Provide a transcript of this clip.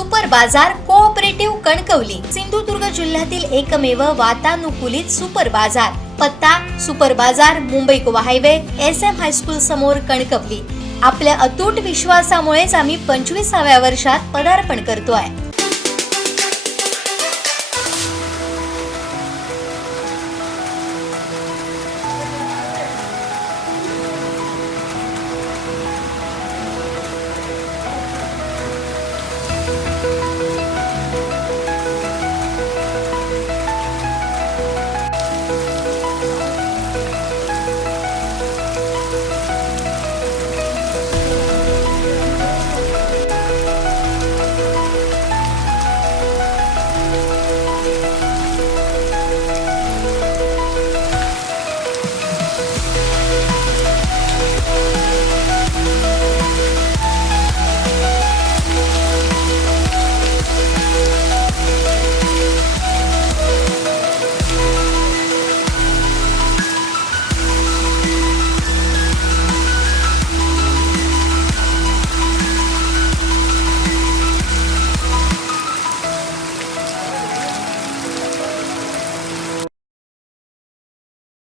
Super बाजार cooperative Kankavli, Sindhudurg जिल्ह्यातील एकमेव वातानुकूलित सुपर बाजार। पत्ता सुपर बाजार, Mumbai Goa highway, SM high school समोर, कणकवली। आपल्या अतूट विश्वासामुळेच आम्ही 25व्या वर्षात पदार्पण करतोय।